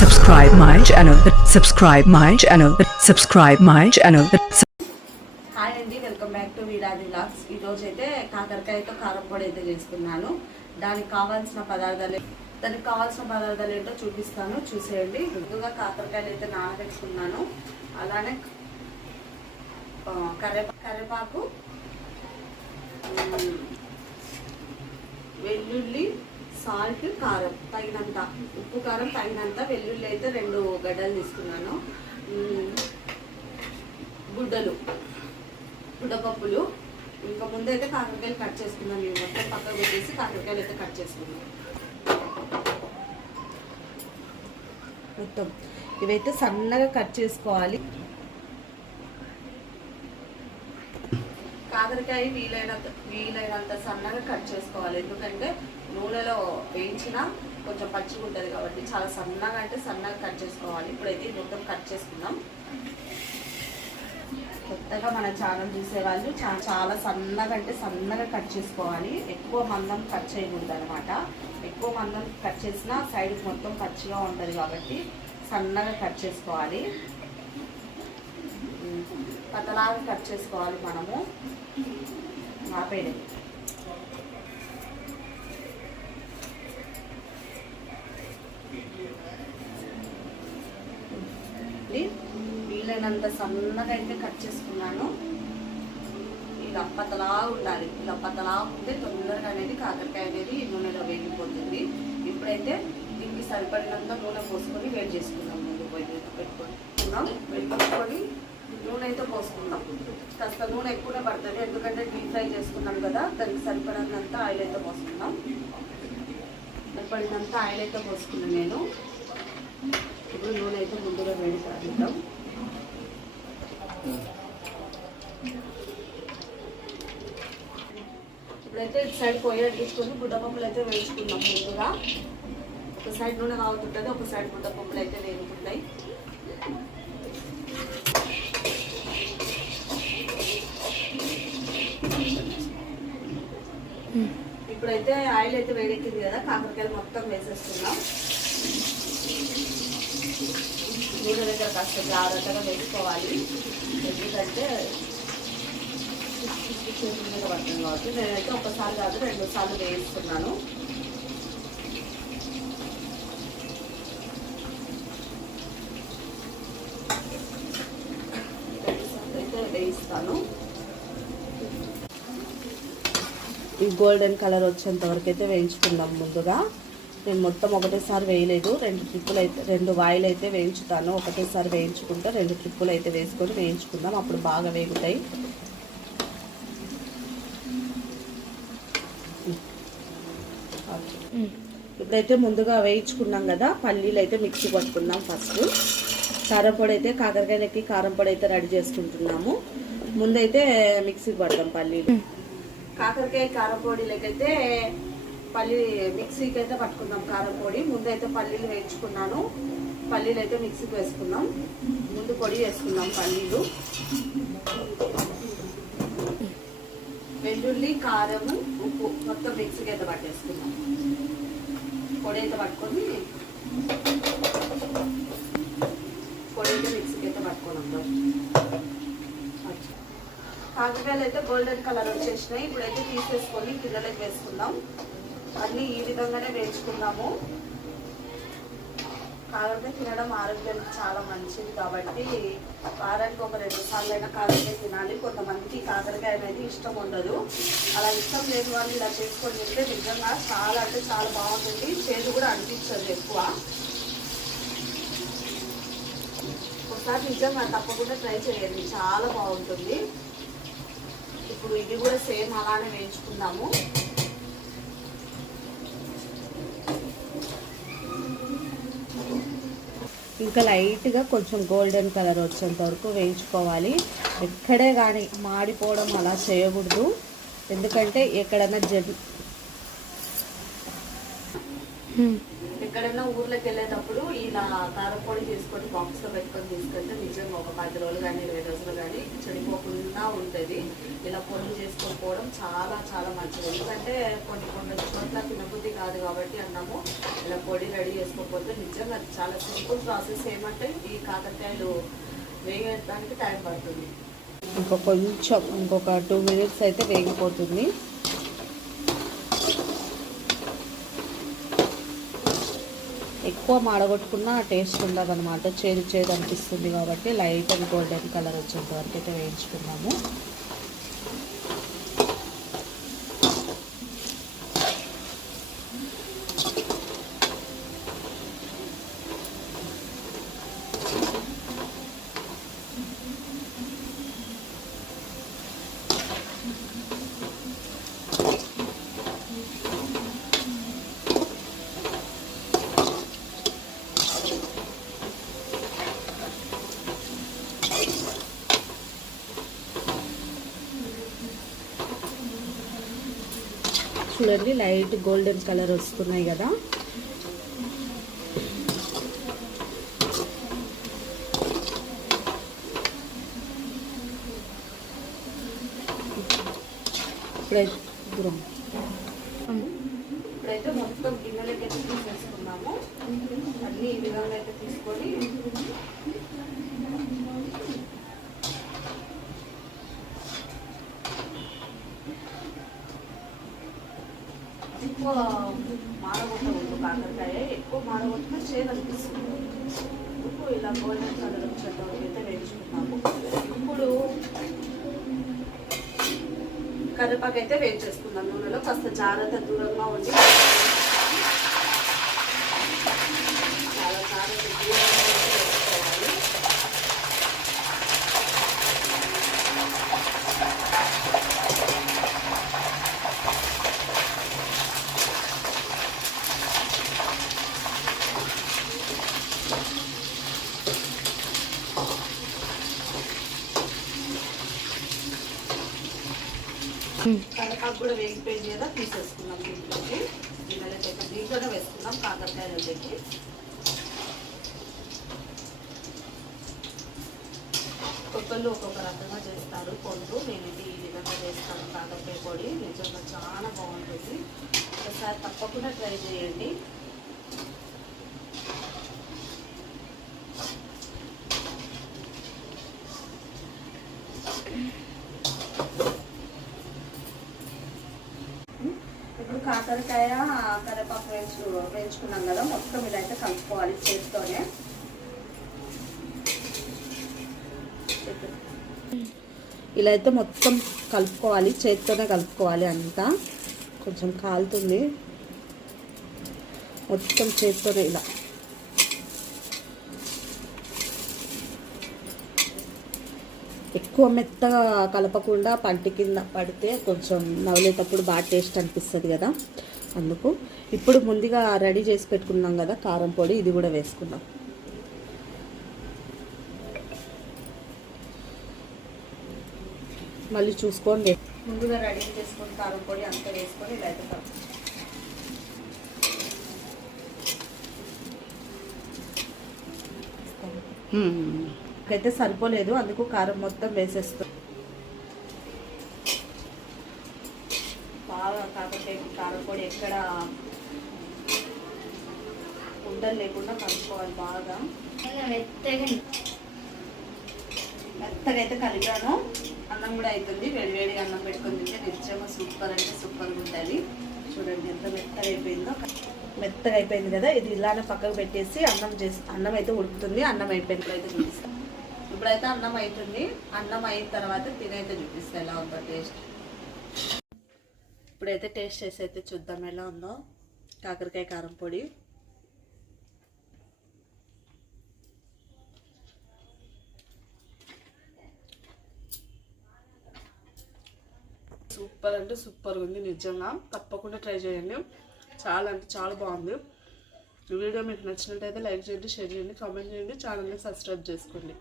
subscribe my channel, subscribe my channel, subscribe my channel. Hi అండి, welcome back to వీరాది vlogs. ఈరోజు అయితే కాకరకాయతో కారం పొడి అయితే చేసుకున్నాను. దానికి కావాల్సిన పదార్థాలు ఏంటో చూపిస్తాను, చూసేయండి. ముందుగా కాకరకాయలు అయితే నానబెట్టుకున్నాను. అలానే కరివేపాకు, వెల్లుల్లి, సాల్ట్, కారం తగినంత, ఉప్పు కారం తగినంత, వెల్లుల్లి అయితే 2 గడ్డలు తీసుకున్నాను, గుడ్డపప్పులు. ఇంకా ముందైతే కాకరకాయలు కట్ చేసుకున్నాను. నేను మొత్తం పక్కకు పెట్టేసి కాకరకాయలు అయితే కట్ చేసుకున్నాను. మొత్తం ఇవైతే సన్నగా కట్ చేసుకోవాలి. కాకరకాయ వీలైనంత సన్నగా కట్ చేసుకోవాలి. ఎందుకంటే నూనెలో వేయించినా కొంచెం పచ్చిగా ఉంటుంది కాబట్టి చాలా సన్నగా కట్ చేసుకోవాలి. ఇప్పుడైతే మొత్తం కట్ చేసుకుందాం. కొత్తగా మన ఛానల్ చూసేవాళ్ళు చాలా సన్నగా కట్ చేసుకోవాలి. ఎక్కువ మందం కట్ చేయకూడదు అనమాట. ఎక్కువ మందం కట్ చేసినా సైడ్ మొత్తం పచ్చిగా ఉంటుంది కాబట్టి సన్నగా కట్ చేసుకోవాలి. పతలాగా కట్ చేసుకోవాలి మనము. ఆపేది వీలైనంత సన్నగా అయితే కట్ చేసుకున్నాను. ఇలా పతలా ఉండాలి. ఇలా పతలా ఉంటే తొందరగా అనేది కాకరకాయ అనేది నూనెలో వేగిపోతుంది. ఇప్పుడైతే దీనికి సరిపడినంత నూనె పోసుకొని వేడి చేసుకున్నాం. ముందు పొయ్యి పెట్టుకొని నూనె అయితే పోసుకుందాం. కాస్త నూనె ఎక్కువనే పడుతుంది, ఎందుకంటే డీప్ ఫ్రై చేసుకున్నాం కదా. దానికి సరిపడినంత ఆయిల్ అయితే పోసుకున్నాం. నేను ఇప్పుడు నూనె అయితే ముందుగా వేడి సాధిద్దాం. ఇప్పుడైతే ఇటు సైడ్ పొయ్యి తీసుకొని గుడ్డపప్పులు అయితే వేసుకున్నాం. ముందుగా ఒక సైడ్ నూనె కాగుతుంటుంది, ఒక సైడ్ గుడ్డపప్పులు అయితే వేగుతుంటాయి. ఇప్పుడైతే ఆయిల్ అయితే వేడెక్కింది కదా, కాకరకాయలు మొత్తం వేసేస్తున్నాం. నీళ్ళ దగ్గర కాస్త జాగ్రత్తగా వేసుకోవాలి, ఎందుకంటే మీద పడుతుంది కాబట్టి. నేనైతే ఒకసారి కాదు 2 సార్లు వేయిస్తున్నాను. అయితే వేయిస్తాను. ఈ గోల్డెన్ కలర్ వచ్చేంత వరకు అయితే వేయించుకుందాం. ముందుగా నేను మొత్తం ఒకటేసారి వేయలేదు, 2 వాయిల్ అయితే వేయించుతాను. ఒకటేసారి వేయించుకుంటే 2 ట్రిప్పులు అయితే వేసుకొని వేయించుకుందాం, అప్పుడు బాగా వేగుతాయి. ఇప్పుడైతే ముందుగా వేయించుకున్నాం కదా, పల్లీలు అయితే మిక్సీ పట్టుకుందాం. ఫస్ట్ కారం పొడి అయితే కాకరకాయలకి కారం పొడి అయితే రెడీ చేసుకుంటున్నాము. ముందైతే మిక్సీకి పడదాం పల్లీలు. కాకరకాయ కారం పొడి లేకైతే మిక్సీకి అయితే పట్టుకుందాం కారం పొడి. ముందైతే పల్లీలు వేయించుకున్నాను. పల్లీలు అయితే మిక్సీకి వేసుకుందాం. ముందు పొడి వేసుకుందాం పల్లీలు, వెల్లుల్లి, కారము, ఉప్పు మొత్తం మిక్సీకి అయితే పట్టేసుకుందాం. పొడి అయితే పట్టుకొని మిక్సీకి అయితే పట్టుకున్నాం. కాకరకాయలు అయితే గోల్డెన్ కలర్ వచ్చేసినాయి. ఇప్పుడైతే తీసేసుకొని గిన్నెలకు వేసుకుందాం. అన్నీ ఈ విధంగానే వేయించుకుందాము. కాకరకాయ తినడం ఆరోగ్యానికి చాలా మంచిది కాబట్టి వారానికి ఒక 2 సార్లు అయినా కాకరకాయ తినాలి. కొంతమందికి కాకరకాయ అనేది ఇష్టం ఉండదు. అలా ఇష్టం లేని వాళ్ళు ఇలా చేసుకొని తింటే నిజంగా చాలా బాగుంటుంది. చేదు కూడా అనిపించదు ఎక్కువ. ఒకసారి నిజంగా తప్పకుండా ట్రై చేయండి, చాలా బాగుంటుంది. ఇప్పుడు ఇది కూడా సేమ్ అలానే వేయించుకుందాము. ఇంకా లైట్గా కొంచెం గోల్డెన్ కలర్ వచ్చేంత వరకు వేయించుకోవాలి. ఎక్కడే కానీ మాడిపోవడం అలా చేయకూడదు, ఎందుకంటే ఎక్కడైనా ఎక్కడైనా ఊర్లోకి వెళ్ళేటప్పుడు ఇలా కారపొడి తీసుకొని బాక్స్లో పెట్టుకొని తీసుకెళ్తే నిజంగా ఒక 10 రోజులు కానీ 20 రోజులు కానీ చెడిపోకుండా ఉంటుంది. ఇలా పొడి చేసుకోకపోవడం చాలా చాలా మంచిది. ఎందుకంటే కొన్ని చోట్ల తినబుద్ధి కాదు కాబట్టి అన్నము ఇలా పొడి రెడీ చేసుకోకపోతే నిజంగా చాలా సింపుల్ ప్రాసెస్. ఏమంటే ఈ కాకరకాయలు వేగడానికి టైం పడుతుంది. ఇంకొక 2 మినిట్స్ అయితే వేగిపోతుంది. ఎక్కువ మాడగొట్టుకున్న టేస్ట్ ఉండదు అనమాట, చేదు అనిపిస్తుంది. కాబట్టి లైట్ అండ్ గోల్డెన్ కలర్ వచ్చేంత వరకు అయితే వేయించుకున్నాము. చూడండి లైట్ గోల్డెన్ కలర్ వస్తున్నాయి కదా. ఇప్పుడైతే మొత్తం గిన్నెలకి అయితే తీసేసుకున్నాము. అన్నీ ఈ విధంగా అయితే తీసుకొని ఎక్కువ మాడగొట్టకూడదు. కాకరకాయ ఎక్కువ మాడగొట్టినా చేదు అనిపిస్తుంది. ఇప్పుడు ఇలా గోల్డెన్ కలర్ వచ్చేంత వరకు అయితే వేయించుకున్నాము. ఇప్పుడు కరివేపాకు అయితే వేయించేసుకున్నాం నూనెలో. కాస్త జాగ్రత్త దూరంగా ఉండి చాలా జాగ్రత్త దూరంగా వేసుకోవాలి. కరివేపాకు కూడా వేగిపోయింది కదా, తీసేసుకున్నాం. దీంట్లోకి గిన్నెలకి దీంట్లోనే వేసుకున్నాం కాకరకాయలకి. ఒక్కొక్కళ్ళు ఒక్కొక్క రకంగా చేస్తారు పొండు. నేనైతే ఈ విధంగా చేస్తాను కాకరకాయ పొడి. నిజంగా చాలా బాగుంటుంది. ఒకసారి తప్పకుండా ట్రై చేయండి. ఇప్పుడు కాకరకాయ కరివేపాకు వేయించుకున్నాం కదా, మొత్తం ఇదైతే కలుపుకోవాలి చేతితోనే. ఇలా అయితే మొత్తం కలుపుకోవాలి, చేతితోనే కలుపుకోవాలి. అంతా కొంచెం కాలుతుంది, మొత్తం చేతితోనే ఇలా. ఎక్కువ మెత్తగా కలపకుండా పంటి కింద పడితే కొంచెం నవ్వులేటప్పుడు బాగా టేస్ట్ అనిపిస్తుంది కదా, అందుకు. ఇప్పుడు ముందుగా రెడీ చేసి పెట్టుకున్నాం కదా కారం పొడి, ఇది కూడా వేసుకున్నాం. మళ్ళీ చూసుకోండి. ముందుగా రెడీ చేసుకొని కారం పొడి అంతా వేసుకొని ఇలా అయితే అయితే సరిపోలేదు, అందుకు కారం మొత్తం వేసేస్తాం. బాగా కాకపోతే కారం పొడి ఎక్కడ ఉండలు లేకుండా కలుపుకోవాలి బాగా. మెత్తగా అయితే కలిపాను. అన్నం కూడా అవుతుంది. వేడి అన్నం పెట్టుకొని తింటే నిజంగా సూపర్ అంటే సూపర్గా ఉంటుంది. చూడండి ఎంత మెత్తగా అయిపోయిందో. మెత్తగా అయిపోయింది కదా, ఇది ఇలానే పక్కకు పెట్టేసి అన్నం అయితే ఉడుకుతుంది. అన్నం అయిపోయింది అయితే చూపిస్తాను. ఇప్పుడైతే అన్నం అవుతుంది. అన్నం అయిన తర్వాత తినైతే చూపిస్తాను ఎలా ఉందో టేస్ట్. ఇప్పుడైతే టేస్ట్ చేసి అయితే చూద్దాం ఎలా ఉందో కాకరకాయ కారం పొడి. సూపర్ అంటే సూపర్గా ఉంది. నిజంగా తప్పకుండా ట్రై చేయండి. చాలా అంటే చాలా బాగుంది. ఈ వీడియో మీకు నచ్చినట్టయితే లైక్ చేయండి, షేర్ చేయండి, కామెంట్ చేయండి, ఛానల్ని సబ్స్క్రైబ్ చేసుకోండి.